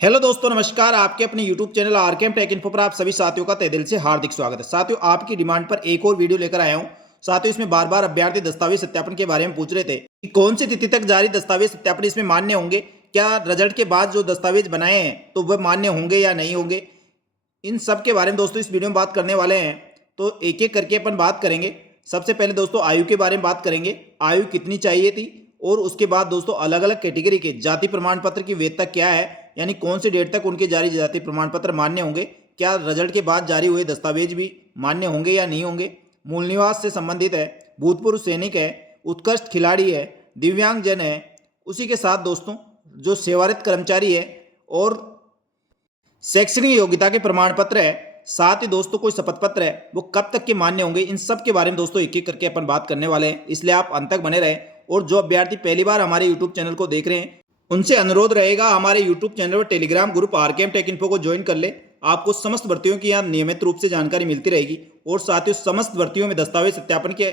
Hello दोस्तों, नमस्कार। आपके अपने YouTube channel RKM take info पर आप सभी साथियों का तहे दिल से हार्दिक स्वागत है। साथियों, आपकी डिमांड पर एक और वीडियो लेकर आया हूं। साथियों, इसमें बार बार अभ्यर्थी दस्तावेज सत्यापन के बारे में पूछ रहे थे कि कौन सी तिथि तक जारी दस्तावेज सत्यापन इसमें मान्य होंगे, क्या रिजल्ट के बाद जो दस्तावेज बनाए हैं तो वह मान्य होंगे या नहीं होंगे। इन सब के बारे में दोस्तों इस वीडियो में बात करने वाले हैं, तो एक एक करके अपन बात करेंगे। सबसे पहले दोस्तों आयु के बारे में बात करेंगे, आयु कितनी चाहिए थी, और उसके बाद दोस्तों अलग अलग कैटेगरी के जाति प्रमाण पत्र की वैधता क्या है, यानी कौन सी डेट तक उनके जारी जाति प्रमाण पत्र मान्य होंगे, क्या रिजल्ट के बाद जारी हुए दस्तावेज भी मान्य होंगे या नहीं होंगे, मूल निवास से संबंधित है, भूतपूर्व सैनिक है, उत्कृष्ट खिलाड़ी है, दिव्यांगजन है, उसी के साथ दोस्तों जो सेवारत कर्मचारी है, और शैक्षणिक योग्यता के प्रमाण पत्र है, साथ ही दोस्तों कोई शपथ पत्र है, वो कब तक के मान्य होंगे। इन सब के बारे में दोस्तों एक एक करके अपन बात करने वाले हैं, इसलिए आप अंत तक बने रहे। और जो अभ्यर्थी पहली बार हमारे यूट्यूब चैनल को देख रहे हैं, उनसे अनुरोध रहेगा हमारे यूट्यूब चैनल पर Telegram group RKM take info को ज्वाइन कर ले। आपको समस्त भर्तियों की यहाँ नियमित रूप से जानकारी मिलती रहेगी, और साथ ही समस्त भर्तियों में दस्तावेज सत्यापन के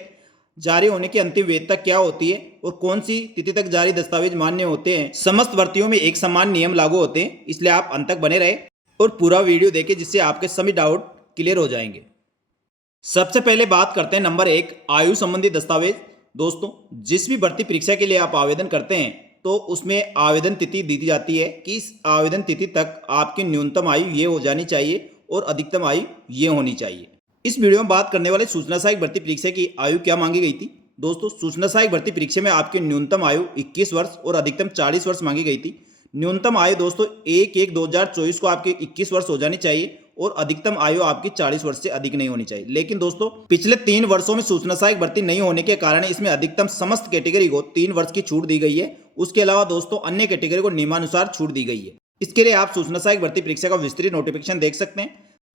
जारी होने की अंतिम वैधता क्या होती है और कौन सी तिथि तक जारी दस्तावेज मान्य होते हैं। समस्त भर्तियों में एक समान नियम लागू होते हैं, इसलिए आप अंत तक बने रहे और पूरा वीडियो देखें, जिससे आपके सभी डाउट क्लियर हो जाएंगे। सबसे पहले बात करते हैं नंबर 1, आयु संबंधी दस्तावेज। दोस्तों, जिस भी भर्ती परीक्षा के लिए आप आवेदन करते हैं तो उसमें आवेदन तिथि दी जाती है कि इस आवेदन तिथि तक आपकी न्यूनतम आयु ये हो जानी चाहिए और अधिकतम आयु ये होनी चाहिए। इस वीडियो में बात करने वाले सूचना सहायक भर्ती परीक्षा की आयु क्या मांगी गई थी। दोस्तों, सूचना सहायक भर्ती परीक्षा में आपकी न्यूनतम आयु 21 वर्ष और अधिकतम 40 वर्ष मांगी गई थी। न्यूनतम आयु दोस्तों 1/1/2024 को आपकी 21 वर्ष हो जानी चाहिए और अधिकतम आयु आपकी 40 वर्ष से अधिक नहीं होनी चाहिए। लेकिन दोस्तों पिछले 3 वर्षों में सूचना सहायक भर्ती नहीं होने के कारण इसमें अधिकतम समस्त कैटेगरी को 3 वर्ष की छूट दी गई है। उसके अलावा दोस्तों अन्य कैटेगरी को नियमानुसार छूट दी गई है। इसके लिए आप सूचना सहायक भर्ती परीक्षा का विस्तृत नोटिफिकेशन देख सकते हैं।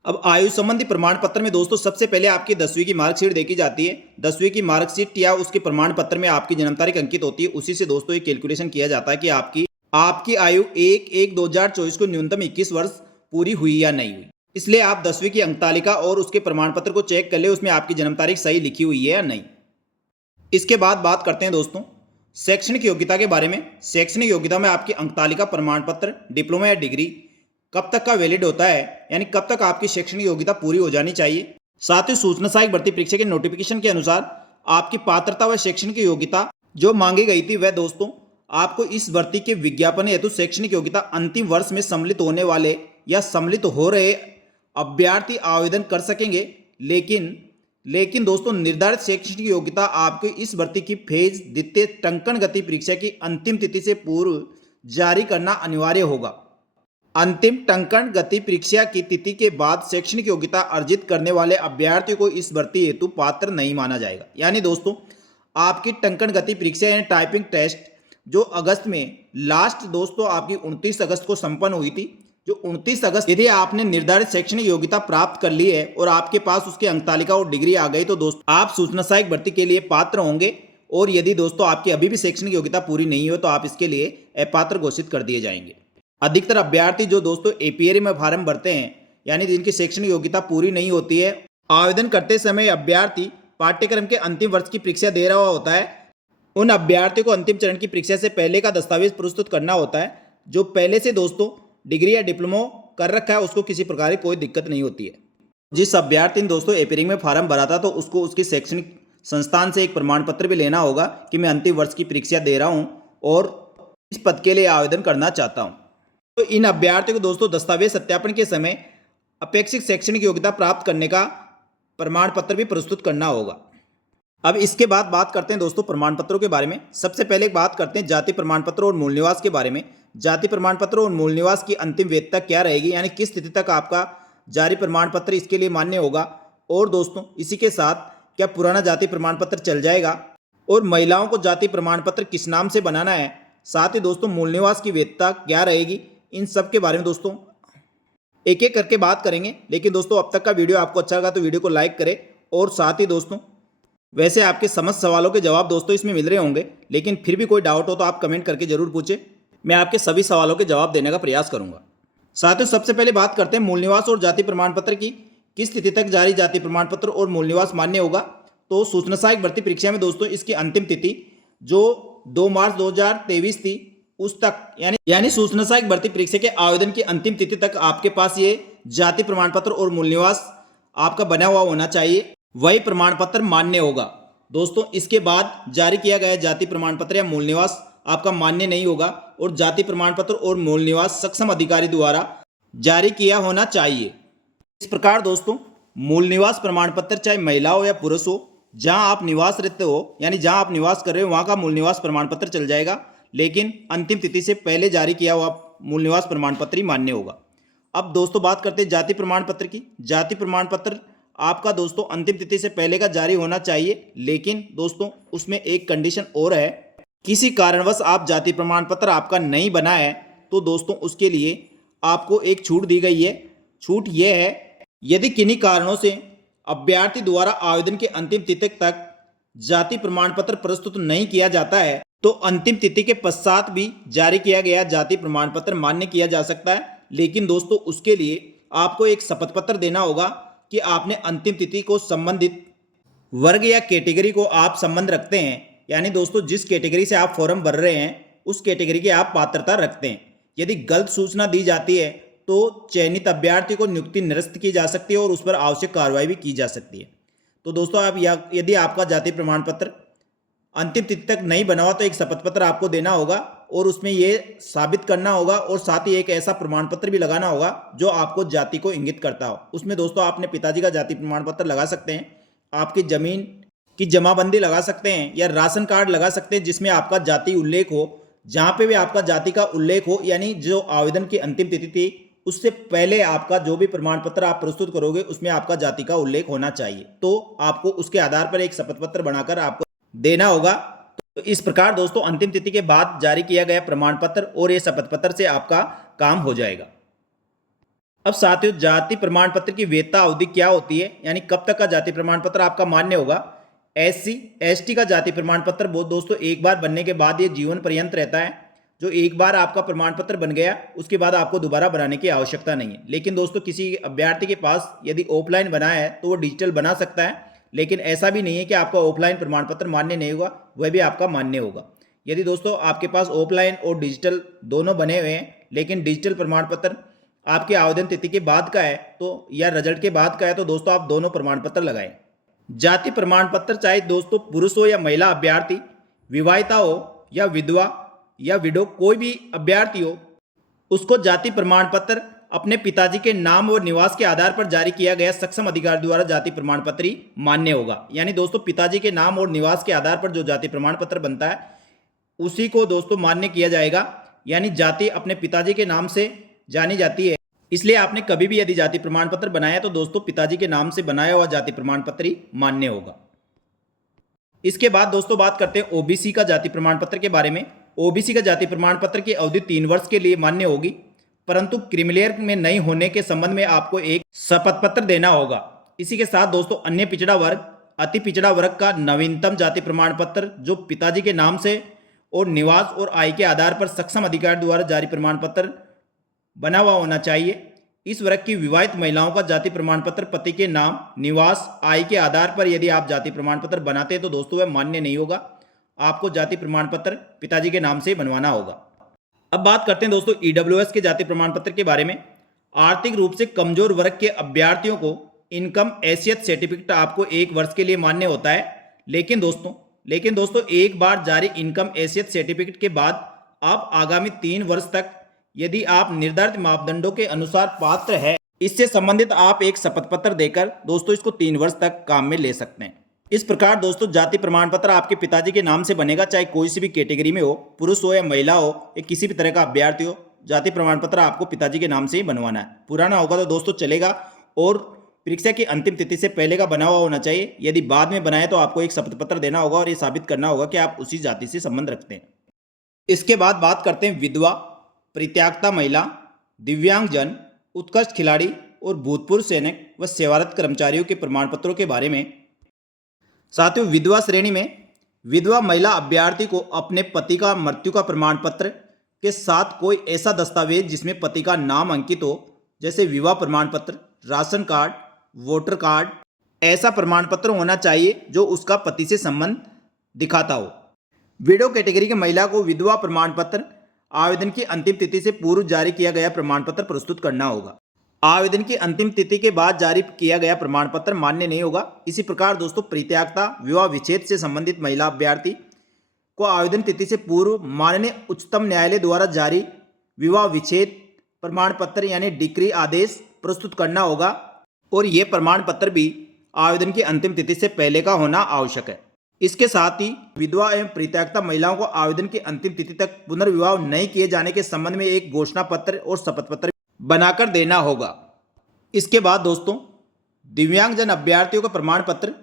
अब आयु संबंधी प्रमाण पत्र में दोस्तों सबसे पहले आपकी 10वीं की मार्कशीट देखी जाती है। 10वीं की मार्कशीट या उसके प्रमाण पत्र में आपकी जन्म तारीख अंकित होती है। उसी से दोस्तों ये कैलकुलेशन किया जाता है कि आपकी आयु 1/1/2024 को न्यूनतम 21 वर्ष पूरी हुई या नहीं हुई। इसलिए आप 10वीं की अंक तालिका और उसके प्रमाण पत्र को चेक कर ले, उसमें आपकी जन्म तारीख सही लिखी हुई है या नहीं। इसके बाद बात करते हैं दोस्तों शैक्षणिक योग्यता के बारे में। शैक्षणिक योग्यता में आपकी अंक तालिका, प्रमाण पत्र, डिप्लोमा या डिग्री कब तक का वैलिड होता है, यानी कब तक आपकी शैक्षणिक योग्यता पूरी हो जानी चाहिए। साथ ही सूचना सहायक भर्ती परीक्षा के नोटिफिकेशन के अनुसार आपकी पात्रता व शैक्षणिक योग्यता जो मांगी गई थी, वह दोस्तों आपको इस भर्ती के विज्ञापन हेतु शैक्षणिक योग्यता अंतिम वर्ष में सम्मिलित होने वाले या सम्मिलित हो रहे अभ्यर्थी आवेदन कर सकेंगे। लेकिन दोस्तों निर्धारित शैक्षणिक योग्यता आपको इस भर्ती की फेज द्वितीय टंकण गति परीक्षा की अंतिम तिथि से पूर्व जारी करना अनिवार्य होगा। अंतिम टंकण गति परीक्षा की तिथि के बाद शैक्षणिक योग्यता अर्जित करने वाले अभ्यर्थियों को इस भर्ती हेतु पात्र नहीं माना जाएगा। यानी दोस्तों आपकी टंकण गति परीक्षा यानी टाइपिंग टेस्ट जो अगस्त में लास्ट दोस्तों आपकी 29 अगस्त को संपन्न हुई थी, जो 29 अगस्त यदि आपने निर्धारित शैक्षणिक योग्यता प्राप्त कर ली है और आपके पास उसके अंक तालिका और डिग्री आ गई, तो दोस्तों आप सूचना सहायक भर्ती के लिए पात्र होंगे। और यदि दोस्तों आपकी अभी भी शैक्षणिक योग्यता पूरी नहीं हो तो आप इसके लिए अपात्र घोषित कर दिए जाएंगे। अधिकतर अभ्यर्थी जो दोस्तों एपीआरए में फार्म भरते हैं, यानी जिनकी शैक्षणिक योग्यता पूरी नहीं होती है, आवेदन करते समय अभ्यर्थी पाठ्यक्रम के अंतिम वर्ष की परीक्षा दे रहा होता है, उन अभ्यर्थियों को अंतिम चरण की परीक्षा से पहले का दस्तावेज प्रस्तुत करना होता है। जो पहले से दोस्तों डिग्री या डिप्लोमा कर रखा है उसको किसी प्रकार की कोई दिक्कत नहीं होती है। जिस अभ्यर्थी ने दोस्तों एपीआरए में फार्म भरा था तो उसको उसकी शैक्षणिक संस्थान से एक प्रमाण पत्र भी लेना होगा कि मैं अंतिम वर्ष की परीक्षा दे रहा हूँ और इस पद के लिए आवेदन करना चाहता हूँ। तो इन अभ्यर्थियों को दोस्तों दस्तावेज सत्यापन के समय अपेक्षित शैक्षणिक योग्यता प्राप्त करने का प्रमाण पत्र भी प्रस्तुत करना होगा। अब इसके बाद बात करते हैं दोस्तों प्रमाण पत्रों के बारे में। सबसे पहले बात करते हैं जाति प्रमाण पत्र और मूल निवास के बारे में। जाति प्रमाण पत्र और मूल निवास की अंतिम वैधता क्या रहेगी, यानी किस तिथि तक आपका जारी प्रमाण पत्र इसके लिए मान्य होगा। और दोस्तों इसी के साथ क्या पुराना जाति प्रमाण पत्र चल जाएगा, और महिलाओं को जाति प्रमाण पत्र किस नाम से बनाना है, साथ ही दोस्तों मूल निवास की वैधता क्या रहेगी, इन सब के बारे में दोस्तों एक एक करके बात करेंगे। लेकिन दोस्तों अब तक का वीडियो आपको अच्छा लगा तो वीडियो को लाइक करें, और साथ ही दोस्तों वैसे आपके समस्त सवालों के जवाब दोस्तों इसमें मिल रहे होंगे, लेकिन फिर भी कोई डाउट हो तो आप कमेंट करके जरूर पूछें, मैं आपके सभी सवालों के जवाब देने का प्रयास करूंगा। साथियों सबसे पहले बात करते हैं मूल निवास और जाति प्रमाण पत्र की। किस तिथि तक जारी जाति प्रमाण पत्र और मूल निवास मान्य होगा, तो सूचना सहायक भर्ती परीक्षा में दोस्तों इसकी अंतिम तिथि जो 2 मार्च 2023 थी उस तक यानी सूचना सहायक भर्ती परीक्षा के आवेदन की अंतिम तिथि तक आपके पास ये जाति प्रमाण पत्र और मूल निवास आपका बना हुआ होना चाहिए, वही प्रमाण पत्र मान्य होगा। दोस्तों इसके बाद जारी किया गया जाति प्रमाण पत्र या मूल निवास आपका मान्य नहीं होगा और जाति प्रमाण पत्र और मूल निवास सक्षम अधिकारी द्वारा जारी किया होना चाहिए। इस प्रकार दोस्तों मूल निवास प्रमाण पत्र चाहे महिला हो या पुरुष हो, जहां आप निवास रहते हो यानी जहां आप निवास कर रहे हो वहां का मूल निवास प्रमाण पत्र चल जाएगा, लेकिन अंतिम तिथि से पहले जारी किया हुआ मूल निवास प्रमाण पत्र ही मान्य होगा। अब दोस्तों बात करते हैं जाति प्रमाण पत्र की। जाति प्रमाण पत्र आपका दोस्तों अंतिम तिथि से पहले का जारी होना चाहिए, लेकिन दोस्तों उसमें एक कंडीशन और है, किसी कारणवश आप जाति प्रमाण पत्र आपका नहीं बना है तो दोस्तों उसके लिए आपको एक छूट दी गई है। छूट यह है, यदि किन्हीं कारणों से अभ्यर्थी द्वारा आवेदन के अंतिम तिथि तक जाति प्रमाण पत्र प्रस्तुत नहीं किया जाता है तो अंतिम तिथि के पश्चात भी जारी किया गया जाति प्रमाण पत्र मान्य किया जा सकता है। लेकिन दोस्तों उसके लिए आपको एक शपथ पत्र देना होगा कि आपने अंतिम तिथि को संबंधित वर्ग या कैटेगरी को आप संबंध रखते हैं, यानी दोस्तों जिस कैटेगरी से आप फॉर्म भर रहे हैं उस कैटेगरी की आप पात्रता रखते हैं। यदि गलत सूचना दी जाती है तो चयनित अभ्यर्थी को नियुक्ति निरस्त की जा सकती है और उस पर आवश्यक कार्रवाई भी की जा सकती है। तो दोस्तों आप यदि आपका जाति प्रमाण पत्र अंतिम तिथि तक नहीं बना हुआ तो एक शपथ पत्र आपको देना होगा और उसमें ये साबित करना होगा और साथ ही एक ऐसा प्रमाण पत्र भी लगाना होगा जो आपको जाति को इंगित करता हो। उसमें दोस्तों आपने पिताजी का जाति प्रमाण पत्र लगा सकते हैं, आपकी जमीन की जमाबंदी लगा सकते हैं या राशन कार्ड लगा सकते हैं जिसमें आपका जाति उल्लेख हो। जहाँ पे भी आपका जाति का उल्लेख हो, यानी जो आवेदन की अंतिम तिथि थी उससे पहले आपका जो भी प्रमाण पत्र आप प्रस्तुत करोगे उसमें आपका जाति का उल्लेख होना चाहिए। तो आपको उसके आधार पर एक शपथ पत्र बनाकर आपको देना होगा। तो इस प्रकार दोस्तों अंतिम तिथि के बाद जारी किया गया प्रमाण पत्र और ये शपथ पत्र से आपका काम हो जाएगा। अब साथियों जाति प्रमाण पत्र की वैधता अवधि क्या होती है, यानी कब तक का जाति प्रमाण पत्र आपका मान्य होगा। SC ST का जाति प्रमाण पत्र दोस्तों एक बार बनने के बाद ये जीवन पर्यंत रहता है। जो एक बार आपका प्रमाण पत्र बन गया उसके बाद आपको दोबारा बनाने की आवश्यकता नहीं है। लेकिन दोस्तों किसी अभ्यर्थी के पास यदि ऑफलाइन बना है तो वो डिजिटल बना सकता है, लेकिन ऐसा भी नहीं है कि आपका ऑफलाइन प्रमाण पत्र मान्य नहीं होगा, वह भी आपका मान्य होगा। यदि दोस्तों आपके पास ऑफलाइन और डिजिटल दोनों बने हुए हैं लेकिन डिजिटल प्रमाण पत्र आपके आवेदन तिथि के बाद का है तो या रिजल्ट के बाद का है तो दोस्तों आप दोनों प्रमाण पत्र लगाएं। जाति प्रमाण पत्र चाहे दोस्तों पुरुष हो या महिला अभ्यर्थी, विवाहिता हो या विधवा या विडो, कोई भी अभ्यर्थी हो, उसको जाति प्रमाण पत्र अपने पिताजी के नाम और निवास के आधार पर जारी किया गया सक्षम अधिकारी द्वारा जाति प्रमाण पत्र ही मान्य होगा। यानी दोस्तों पिताजी के नाम और निवास के आधार पर जो जाति प्रमाण पत्र बनता है उसी को दोस्तों मान्य किया जाएगा। यानी जाति अपने पिताजी के नाम से जानी जाती है, इसलिए आपने कभी भी यदि जाति प्रमाण पत्र बनाया तो दोस्तों पिताजी के नाम से बनाया हुआ जाति प्रमाण पत्र ही मान्य होगा। इसके बाद दोस्तों बात करते हैं OBC का जाति प्रमाण पत्र के बारे में। OBC का जाति प्रमाण पत्र की अवधि 3 वर्ष के लिए मान्य होगी, परंतु क्रीमिलेयर में नहीं होने के संबंध में आपको एक शपथ पत्र देना होगा। इसी के साथ दोस्तों अन्य पिछड़ा वर्ग, अति पिछड़ा वर्ग का नवीनतम जाति प्रमाण पत्र जो पिताजी के नाम से और निवास और आय के आधार पर सक्षम अधिकारी द्वारा जारी प्रमाण पत्र बना हुआ होना चाहिए। इस वर्ग की विवाहित महिलाओं का जाति प्रमाण पत्र पति के नाम, निवास, आय के आधार पर यदि आप जाति प्रमाण पत्र बनाते हैं तो दोस्तों वह मान्य नहीं होगा। आपको जाति प्रमाण पत्र पिताजी के नाम से बनवाना होगा। अब बात करते हैं दोस्तों EWS के जाति प्रमाण पत्र के बारे में। आर्थिक रूप से कमजोर वर्ग के अभ्यर्थियों को इनकम हैसियत सर्टिफिकेट आपको 1 वर्ष के लिए मान्य होता है। लेकिन दोस्तों एक बार जारी इनकम हैसियत सर्टिफिकेट के बाद आप आगामी 3 वर्ष तक यदि आप निर्धारित मापदंडों के अनुसार पात्र है, इससे संबंधित आप एक शपथ पत्र देकर दोस्तों इसको 3 वर्ष तक काम में ले सकते हैं। इस प्रकार दोस्तों जाति प्रमाण पत्र आपके पिताजी के नाम से बनेगा, चाहे कोई सी भी कैटेगरी में हो, पुरुष हो या महिला हो या किसी भी तरह का अभ्यर्थी हो, जाति प्रमाण पत्र आपको पिताजी के नाम से ही बनवाना है। पुराना होगा तो दोस्तों चलेगा और परीक्षा की अंतिम तिथि से पहले का बना हुआ होना चाहिए। यदि बाद में बनाए तो आपको एक शपथ पत्र देना होगा और ये साबित करना होगा कि आप उसी जाति से संबंध रखते हैं। इसके बाद बात करते हैं विधवा, परित्यागता महिला, दिव्यांगजन, उत्कृष्ट खिलाड़ी और भूतपूर्व सैनिक व सेवारत कर्मचारियों के प्रमाण पत्रों के बारे में। साथियों विधवा श्रेणी में विधवा महिला अभ्यर्थी को अपने पति का मृत्यु का प्रमाण पत्र के साथ कोई ऐसा दस्तावेज जिसमें पति का नाम अंकित हो, जैसे विवाह प्रमाण पत्र, राशन कार्ड, वोटर कार्ड, ऐसा प्रमाण पत्र होना चाहिए जो उसका पति से संबंध दिखाता हो। विडो कैटेगरी की महिला को विधवा प्रमाण पत्र आवेदन की अंतिम तिथि से पूर्व जारी किया गया प्रमाण पत्र प्रस्तुत करना होगा। आवेदन की अंतिम तिथि के बाद जारी किया गया प्रमाण पत्र मान्य नहीं होगा। इसी प्रकार दोस्तों परित्यागता विवाह विच्छेद से संबंधित महिला अभ्यर्थी को आवेदन तिथि से पूर्व माननीय उच्चतम न्यायालय द्वारा जारी विवाह विच्छेद प्रमाण पत्र यानी डिक्री आदेश प्रस्तुत करना होगा और ये प्रमाण पत्र भी आवेदन की अंतिम तिथि से पहले का होना आवश्यक है। इसके साथ ही विधवा एवं परित्यक्ता महिलाओं को आवेदन की अंतिम तिथि तक पुनर्विवाह नहीं किए जाने के संबंध में एक घोषणा पत्र और शपथ पत्र बनाकर देना होगा। इसके बाद दोस्तों दिव्यांगजन अभ्यर्थियों का प्रमाण पत्र।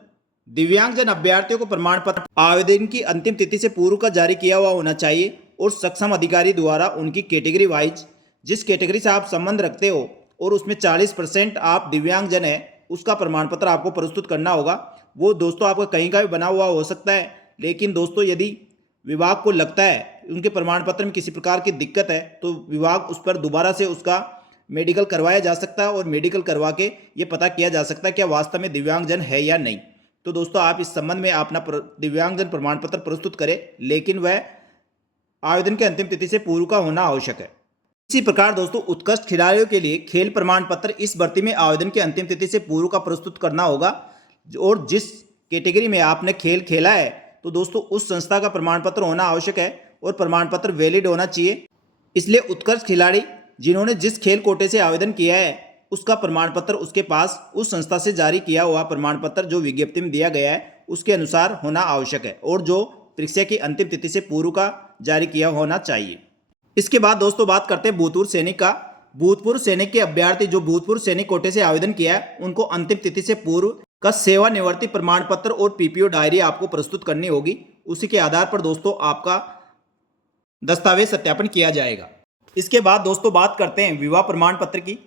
दिव्यांगजन अभ्यर्थियों को प्रमाण पत्र आवेदन की अंतिम तिथि से पूर्व का जारी किया हुआ होना चाहिए और सक्षम अधिकारी द्वारा उनकी कैटेगरी वाइज जिस कैटेगरी से आप संबंध रखते हो और उसमें 40% आप दिव्यांगजन है उसका प्रमाण पत्र आपको प्रस्तुत करना होगा। वो दोस्तों आपका कहीं का भी बना हुआ हो सकता है, लेकिन दोस्तों यदि विभाग को लगता है उनके प्रमाण पत्र में किसी प्रकार की दिक्कत है तो विभाग उस पर दोबारा से उसका मेडिकल करवाया जा सकता है और मेडिकल करवा के ये पता किया जा सकता है कि वास्तव में दिव्यांगजन है या नहीं। तो दोस्तों आप इस संबंध में अपना दिव्यांगजन प्रमाण पत्र प्रस्तुत करें, लेकिन वह आवेदन के अंतिम तिथि से पूर्व का होना आवश्यक है। इसी प्रकार दोस्तों उत्कृष्ट खिलाड़ियों के लिए खेल प्रमाण पत्र इस भर्ती में आवेदन की अंतिम तिथि से पूर्व का प्रस्तुत करना होगा और जिस कैटेगरी में आपने खेल खेला है तो दोस्तों उस संस्था का प्रमाण पत्र होना आवश्यक है और प्रमाण पत्र वैलिड होना चाहिए। इसलिए उत्कृष्ट खिलाड़ी जिन्होंने जिस खेल कोटे से आवेदन किया है उसका प्रमाण पत्र उसके पास उस संस्था से जारी किया हुआ प्रमाण पत्र जो विज्ञप्ति में दिया गया है उसके अनुसार होना आवश्यक है और जो परीक्षा की अंतिम तिथि से पूर्व का जारी किया होना चाहिए। इसके बाद दोस्तों बात करते हैं भूतपूर्व सैनिक का। भूतपूर्व सैनिक के अभ्यर्थी जो भूतपूर्व सैनिक कोटे से आवेदन किया है उनको अंतिम तिथि से पूर्व का सेवानिवृत्ति प्रमाण पत्र और पीपीओ डायरी आपको प्रस्तुत करनी होगी। उसी के आधार पर दोस्तों आपका दस्तावेज सत्यापन किया जाएगा। इसके बाद दोस्तों बात करते हैं विवाह प्रमाण पत्र की।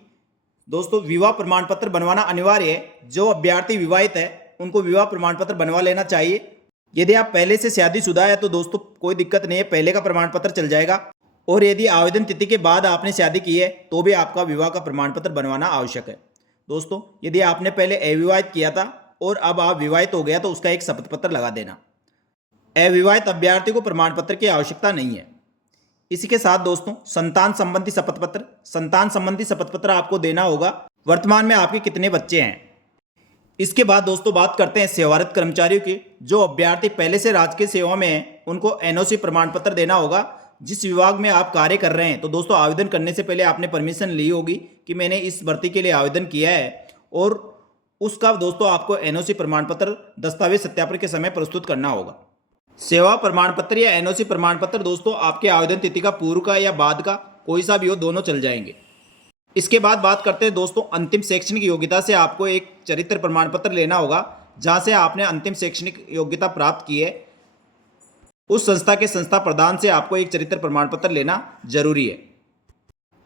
दोस्तों विवाह प्रमाण पत्र बनवाना अनिवार्य है। जो अभ्यर्थी विवाहित है उनको विवाह प्रमाण पत्र बनवा लेना चाहिए। यदि आप पहले से शादीशुदा है तो दोस्तों कोई दिक्कत नहीं है, पहले का प्रमाण पत्र चल जाएगा। और यदि आवेदन तिथि के बाद आपने शादी की है तो भी आपका विवाह का प्रमाण पत्र बनवाना आवश्यक है। दोस्तों यदि आपने पहले अविवाहित किया था और अब आप विवाहित हो गया तो उसका एक शपथ पत्र लगा देना। अविवाहित अभ्यर्थी को प्रमाण पत्र की आवश्यकता नहीं है। इसी के साथ दोस्तों संतान संबंधी शपथ पत्र। संतान संबंधी शपथ पत्र आपको देना होगा। वर्तमान में आपके कितने बच्चे हैं। इसके बाद दोस्तों बात करते हैं सेवारत कर्मचारियों की। जो अभ्यर्थी पहले से राजकीय सेवा में है उनको एनओसी प्रमाण पत्र देना होगा। जिस विभाग में आप कार्य कर रहे हैं तो दोस्तों आवेदन करने से पहले आपने परमिशन ली होगी कि मैंने इस भर्ती के लिए आवेदन किया है और उसका दोस्तों आपको एनओसी प्रमाण पत्र दस्तावेज सत्यापन के समय प्रस्तुत करना होगा। सेवा प्रमाण पत्र या एनओसी प्रमाण पत्र दोस्तों आपके आवेदन तिथि का पूर्व का या बाद का कोई सा भी हो, दोनों चल जाएंगे। इसके बाद बात करते हैं दोस्तों अंतिम शैक्षणिक योग्यता से आपको एक चरित्र प्रमाण पत्र लेना होगा। जहां से आपने अंतिम शैक्षणिक योग्यता प्राप्त की है उस संस्था के संस्था प्रधान से आपको एक चरित्र प्रमाण पत्र लेना जरूरी है,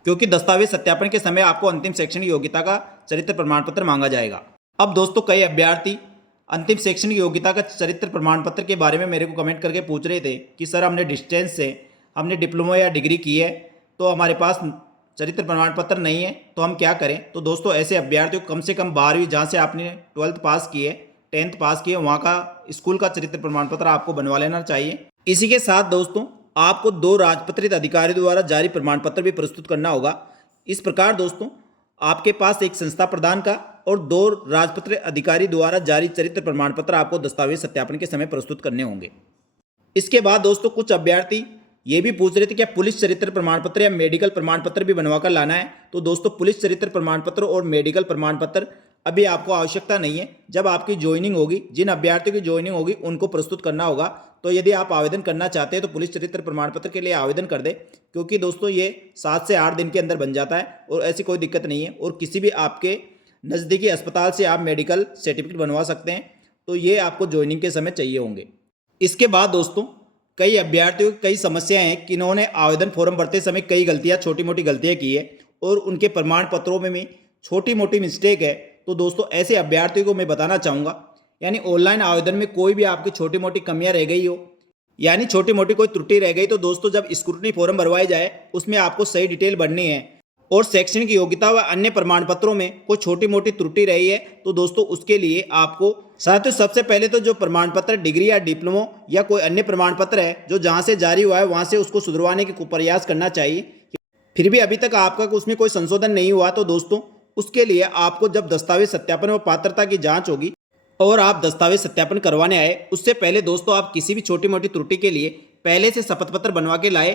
क्योंकि दस्तावेज सत्यापन के समय आपको अंतिम शैक्षणिक योग्यता का चरित्र प्रमाण पत्र मांगा जाएगा। अब दोस्तों कई अभ्यर्थी अंतिम शैक्षणिक योग्यता का चरित्र प्रमाण पत्र के बारे में मेरे को कमेंट करके पूछ रहे थे कि सर हमने डिस्टेंस से हमने डिप्लोमा या डिग्री की है तो हमारे पास चरित्र प्रमाण पत्र नहीं है तो हम क्या करें। तो दोस्तों ऐसे अभ्यर्थियों को कम से कम 12वीं जहाँ से आपने 12th पास की है 10th पास की है वहाँ का स्कूल का चरित्र प्रमाण पत्र आपको बनवा लेना चाहिए। इसी के साथ दोस्तों आपको 2 राजपत्रित अधिकारियों द्वारा जारी प्रमाण पत्र भी प्रस्तुत करना होगा। इस प्रकार दोस्तों आपके पास एक संस्था प्रदान का और 2 राजपत्रित अधिकारी द्वारा जारी चरित्र प्रमाण पत्र आपको दस्तावेज सत्यापन के समय प्रस्तुत करने होंगे। इसके बाद दोस्तों कुछ अभ्यर्थी ये भी पूछ रहे थे क्या पुलिस चरित्र प्रमाण पत्र या मेडिकल प्रमाण पत्र भी बनवा कर लाना है। तो दोस्तों पुलिस चरित्र प्रमाण पत्र और मेडिकल प्रमाण पत्र अभी आपको आवश्यकता नहीं है। जब आपकी ज्वाइनिंग होगी, जिन अभ्यर्थियों की ज्वाइनिंग होगी उनको प्रस्तुत करना होगा। तो यदि आप आवेदन करना चाहते हैं तो पुलिस चरित्र प्रमाण पत्र के लिए आवेदन कर दें, क्योंकि दोस्तों ये 7 से 8 दिन के अंदर बन जाता है और ऐसी कोई दिक्कत नहीं है। और किसी भी आपके नज़दीकी अस्पताल से आप मेडिकल सर्टिफिकेट बनवा सकते हैं, तो ये आपको ज्वाइनिंग के समय चाहिए होंगे। इसके बाद दोस्तों कई अभ्यर्थियों की कई समस्याएं हैं कि इन्होंने आवेदन फॉर्म भरते समय कई गलतियां छोटी मोटी गलतियां की है और उनके प्रमाण पत्रों में भी छोटी मोटी मिस्टेक है। तो दोस्तों ऐसे अभ्यर्थियों को मैं बताना चाहूँगा, यानी ऑनलाइन आवेदन में कोई भी आपकी छोटी मोटी कमियां रह गई हो, यानी छोटी मोटी कोई त्रुटि रह गई, तो दोस्तों जब स्क्रूटनी फॉर्म भरवाई जाए उसमें आपको सही डिटेल भरनी है और शैक्षणिक योग्यता व अन्य प्रमाण पत्रों में कोई छोटी मोटी त्रुटि रही है तो दोस्तों उसके लिए आपको साथियों सबसे पहले तो जो प्रमाण पत्र डिग्री या डिप्लोमो या कोई अन्य प्रमाण पत्र है जो जहां से जारी हुआ है वहां से उसको सुधरवाने के प्रयास करना चाहिए। फिर भी अभी तक आपका उसमें कोई संशोधन नहीं हुआ तो दोस्तों उसके लिए आपको जब दस्तावेज सत्यापन व पात्रता की जांच होगी और आप दस्तावेज सत्यापन करवाने आए उससे पहले दोस्तों आप किसी भी छोटी मोटी त्रुटि के लिए पहले से शपथ पत्र बनवा के लाए,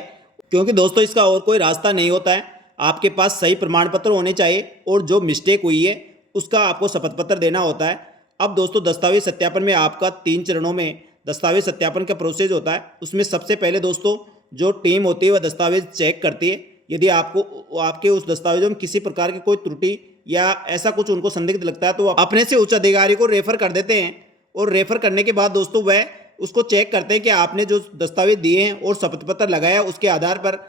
क्योंकि दोस्तों इसका और कोई रास्ता नहीं होता है। आपके पास सही प्रमाण पत्र होने चाहिए और जो मिस्टेक हुई है उसका आपको शपथ पत्र देना होता है। अब दोस्तों दस्तावेज सत्यापन में आपका 3 चरणों में दस्तावेज सत्यापन का प्रोसेस होता है। उसमें सबसे पहले दोस्तों जो टीम होती है वह दस्तावेज चेक करती है। यदि आपको आपके उस दस्तावेजों में किसी प्रकार की कोई त्रुटि या ऐसा कुछ उनको संदिग्ध लगता है तो वो अपने से उच्च अधिकारी को रेफर कर देते हैं और रेफर करने के बाद दोस्तों वह उसको चेक करते हैं कि आपने जो दस्तावेज दिए हैं और शपथ पत्र लगाया उसके आधार पर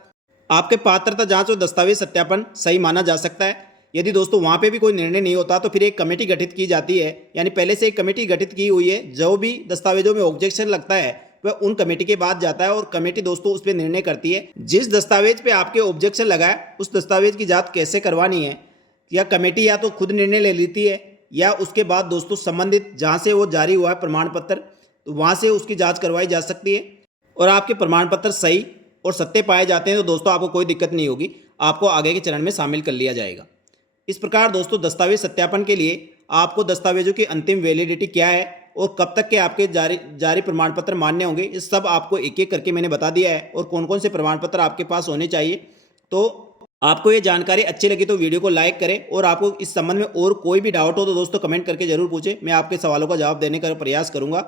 आपके पात्रता जांच और दस्तावेज सत्यापन सही माना जा सकता है। यदि दोस्तों वहाँ पे भी कोई निर्णय नहीं होता तो फिर एक कमेटी गठित की जाती है, यानी पहले से एक कमेटी गठित की हुई है। जो भी दस्तावेजों में ऑब्जेक्शन लगता है वह उन कमेटी के बाद जाता है और कमेटी दोस्तों उस पर निर्णय करती है। जिस दस्तावेज पे आपके ऑब्जेक्शन लगा है उस दस्तावेज की जाँच कैसे करवानी है या कमेटी या तो खुद निर्णय ले लेती है या उसके बाद दोस्तों संबंधित जहाँ से वो जारी हुआ है प्रमाण पत्र तो वहाँ से उसकी जाँच करवाई जा सकती है और आपके प्रमाण पत्र सही और सत्य पाए जाते हैं तो दोस्तों आपको कोई दिक्कत नहीं होगी, आपको आगे के चरण में शामिल कर लिया जाएगा। इस प्रकार दोस्तों दस्तावेज सत्यापन के लिए आपको दस्तावेजों की अंतिम वैलिडिटी क्या है और कब तक के आपके जारी प्रमाण पत्र मान्य होंगे इस सब आपको एक एक करके मैंने बता दिया है और कौन कौन से प्रमाण पत्र आपके पास होने चाहिए। तो आपको ये जानकारी अच्छी लगी तो वीडियो को लाइक करें और आपको इस संबंध में और कोई भी डाउट हो तो दोस्तों कमेंट करके जरूर पूछें, मैं आपके सवालों का जवाब देने का प्रयास करूंगा।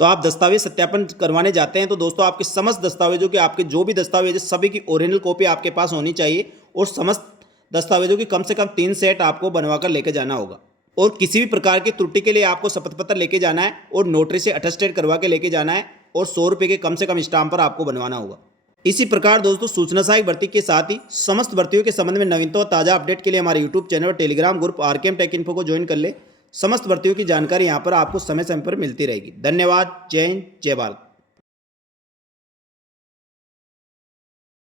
तो आप दस्तावेज सत्यापन करवाने जाते हैं तो दोस्तों आपके समस्त दस्तावेजों के आपके जो भी दस्तावेज सभी की ओरिजिनल कॉपी आपके पास होनी चाहिए और समस्त दस्तावेजों की कम से कम 3 सेट आपको बनवा कर लेके जाना होगा और किसी भी प्रकार की त्रुटि के लिए आपको शपथ पत्र लेके जाना है और नोटरी से अटेस्टेड करवा के लेके जाना है और 100 रुपये के कम से कम स्टाम्प पर आपको बनवाना होगा। इसी प्रकार दोस्तों सूचना सहायक भर्ती के साथ ही समस्त भर्तियों के संबंध में नवीनतम ताज़ा अपडेट के लिए हमारे यूट्यूब चैनल और Telegram group RKM take info को ज्वाइन कर ले। समस्त भर्तियों की जानकारी यहाँ पर आपको समय समय पर मिलती रहेगी। धन्यवाद। जय हिंद, जय भारत।